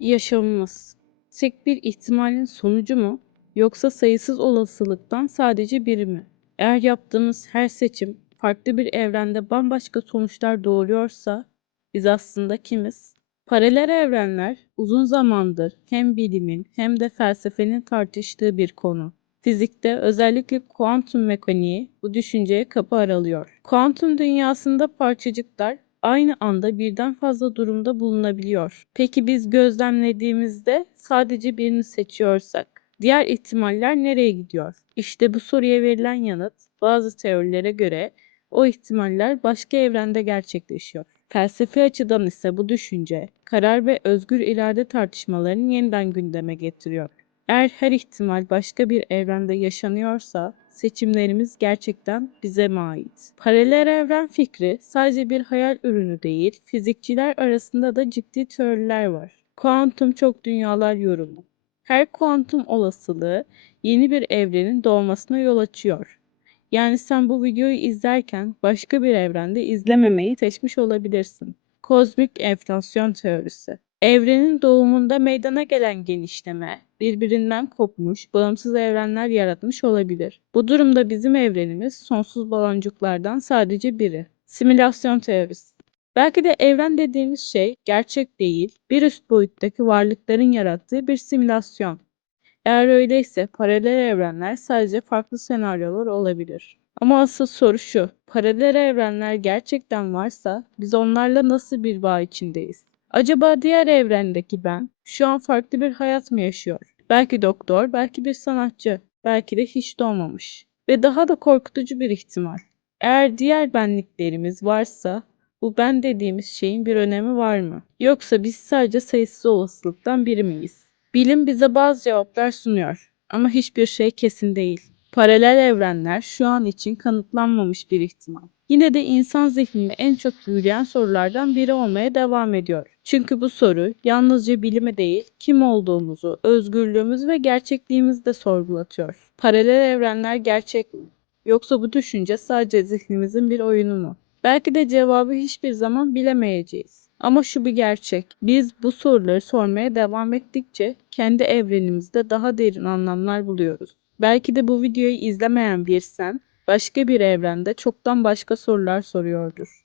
Yaşamımız tek bir ihtimalin sonucu mu yoksa sayısız olasılıktan sadece biri mi? Eğer yaptığımız her seçim farklı bir evrende bambaşka sonuçlar doğuruyorsa biz aslında kimiz? Paralel evrenler uzun zamandır hem bilimin hem de felsefenin tartıştığı bir konu. Fizikte özellikle kuantum mekaniği bu düşünceye kapı aralıyor. Kuantum dünyasında parçacıklar aynı anda birden fazla durumda bulunabiliyor. Peki biz gözlemlediğimizde sadece birini seçiyorsak diğer ihtimaller nereye gidiyor? İşte bu soruya verilen yanıt bazı teorilere göre o ihtimaller başka evrende gerçekleşiyor. Felsefi açıdan ise bu düşünce karar ve özgür irade tartışmalarını yeniden gündeme getiriyor. Eğer her ihtimal başka bir evrende yaşanıyorsa seçimlerimiz gerçekten bize mi ait? Paralel evren fikri sadece bir hayal ürünü değil, fizikçiler arasında da ciddi teoriler var. Kuantum çok dünyalar yorumu. Her kuantum olasılığı yeni bir evrenin doğmasına yol açıyor. Yani sen bu videoyu izlerken başka bir evrende izlememeyi seçmiş olabilirsin. Kozmik enflasyon teorisi. Evrenin doğumunda meydana gelen genişleme, birbirinden kopmuş, bağımsız evrenler yaratmış olabilir. Bu durumda bizim evrenimiz sonsuz baloncuklardan sadece biri. Simülasyon teorisi. Belki de evren dediğimiz şey gerçek değil, bir üst boyuttaki varlıkların yarattığı bir simülasyon. Eğer öyleyse paralel evrenler sadece farklı senaryolar olabilir. Ama asıl soru şu, paralel evrenler gerçekten varsa biz onlarla nasıl bir bağ içindeyiz? Acaba diğer evrendeki ben şu an farklı bir hayat mı yaşıyor? Belki doktor, belki bir sanatçı, belki de hiç doğmamış. Ve daha da korkutucu bir ihtimal. Eğer diğer benliklerimiz varsa bu ben dediğimiz şeyin bir önemi var mı? Yoksa biz sadece sayısız olasılıktan biri miyiz? Bilim bize bazı cevaplar sunuyor ama hiçbir şey kesin değil. Paralel evrenler şu an için kanıtlanmamış bir ihtimal. Yine de insan zihninde en çok büyüleyen sorulardan biri olmaya devam ediyor. Çünkü bu soru yalnızca bilime değil, kim olduğumuzu, özgürlüğümüz ve gerçekliğimizi de sorgulatıyor. Paralel evrenler gerçek mi? Yoksa bu düşünce sadece zihnimizin bir oyunu mu? Belki de cevabı hiçbir zaman bilemeyeceğiz. Ama şu bir gerçek. Biz bu soruları sormaya devam ettikçe kendi evrenimizde daha derin anlamlar buluyoruz. Belki de bu videoyu izlemeyen bir sen başka bir evrende çoktan başka sorular soruyordur.